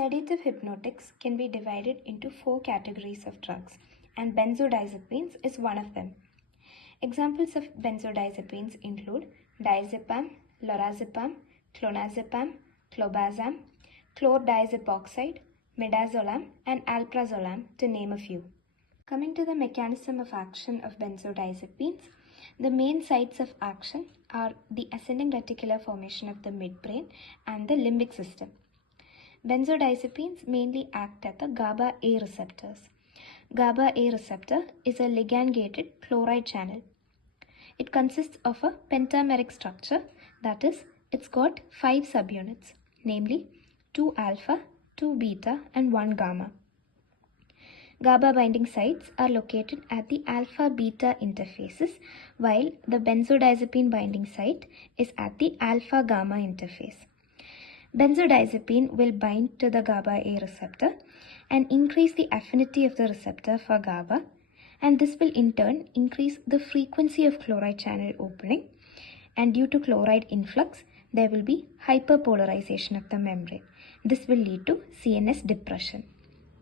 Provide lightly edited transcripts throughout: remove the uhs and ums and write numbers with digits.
Sedative hypnotics can be divided into 4 categories of drugs, and benzodiazepines is one of them. Examples of benzodiazepines include diazepam, lorazepam, clonazepam, clobazam, chlordiazepoxide, midazolam, and alprazolam, to name a few. Coming to the mechanism of action of benzodiazepines, the main sites of action are the ascending reticular formation of the midbrain and the limbic system. Benzodiazepines mainly act at the GABA A receptors. GABA A receptor is a ligand-gated chloride channel. It consists of a pentameric structure, that is, it's got 5 subunits, namely 2 alpha, 2 beta, and 1 gamma. GABA binding sites are located at the alpha-beta interfaces, while the benzodiazepine binding site is at the alpha-gamma interface. Benzodiazepine will bind to the GABA A receptor and increase the affinity of the receptor for GABA, and this will in turn increase the frequency of chloride channel opening, and due to chloride influx there will be hyperpolarization of the membrane. This will lead to CNS depression.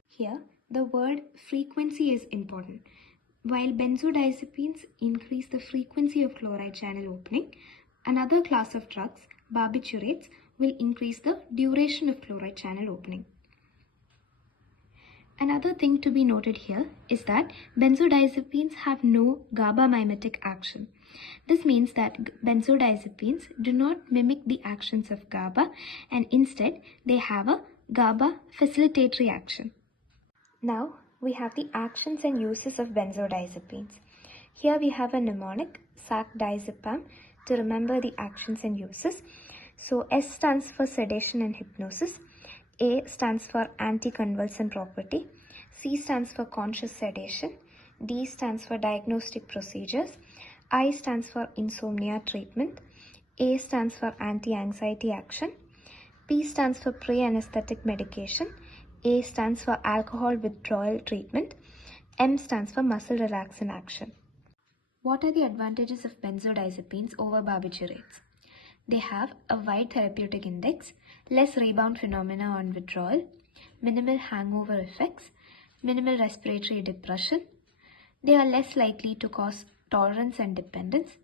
Here the word frequency is important. While benzodiazepines increase the frequency of chloride channel opening, another class of drugs, barbiturates, will increase the duration of chloride channel opening. Another thing to be noted here is that benzodiazepines have no GABA mimetic action. This means that benzodiazepines do not mimic the actions of GABA, and instead they have a GABA facilitatory action. Now we have the actions and uses of benzodiazepines. Here we have a mnemonic, sac-diazepam, to remember the actions and uses. So S stands for sedation and hypnosis, A stands for anticonvulsant property, C stands for conscious sedation, D stands for diagnostic procedures, I stands for insomnia treatment, A stands for anti-anxiety action, P stands for pre-anesthetic medication, A stands for alcohol withdrawal treatment, M stands for muscle relaxant action. What are the advantages of benzodiazepines over barbiturates? They have a wide therapeutic index, less rebound phenomena on withdrawal, minimal hangover effects, minimal respiratory depression. They are less likely to cause tolerance and dependence,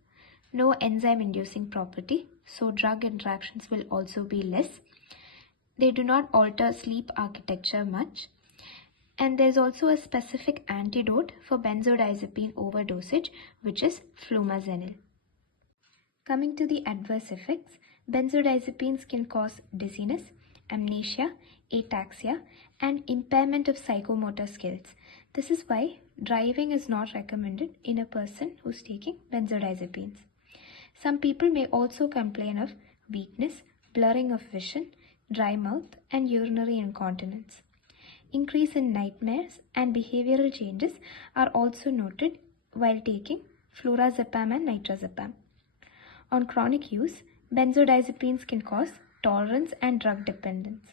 no enzyme-inducing property, so drug interactions will also be less. They do not alter sleep architecture much, and there is also a specific antidote for benzodiazepine overdosage, which is flumazenil. Coming to the adverse effects, benzodiazepines can cause dizziness, amnesia, ataxia, and impairment of psychomotor skills. This is why driving is not recommended in a person who is taking benzodiazepines. Some people may also complain of weakness, blurring of vision, dry mouth, and urinary incontinence. Increase in nightmares and behavioral changes are also noted while taking flurazepam and nitrazepam. On chronic use, benzodiazepines can cause tolerance and drug dependence.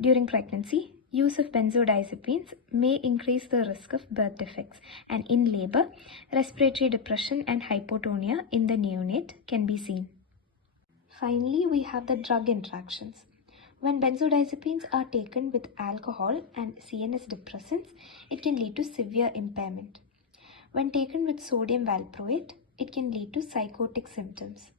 During pregnancy, use of benzodiazepines may increase the risk of birth defects, and in labor, respiratory depression and hypotonia in the neonate can be seen. Finally, we have the drug interactions. When benzodiazepines are taken with alcohol and CNS depressants, it can lead to severe impairment. When taken with sodium valproate, it can lead to psychotic symptoms.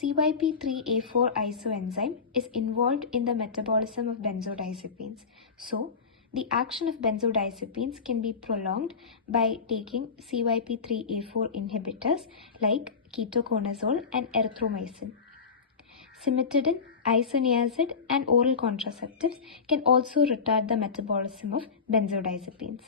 CYP3A4 isoenzyme is involved in the metabolism of benzodiazepines. So, the action of benzodiazepines can be prolonged by taking CYP3A4 inhibitors like ketoconazole and erythromycin. Cimetidine, isoniazid, and oral contraceptives can also retard the metabolism of benzodiazepines.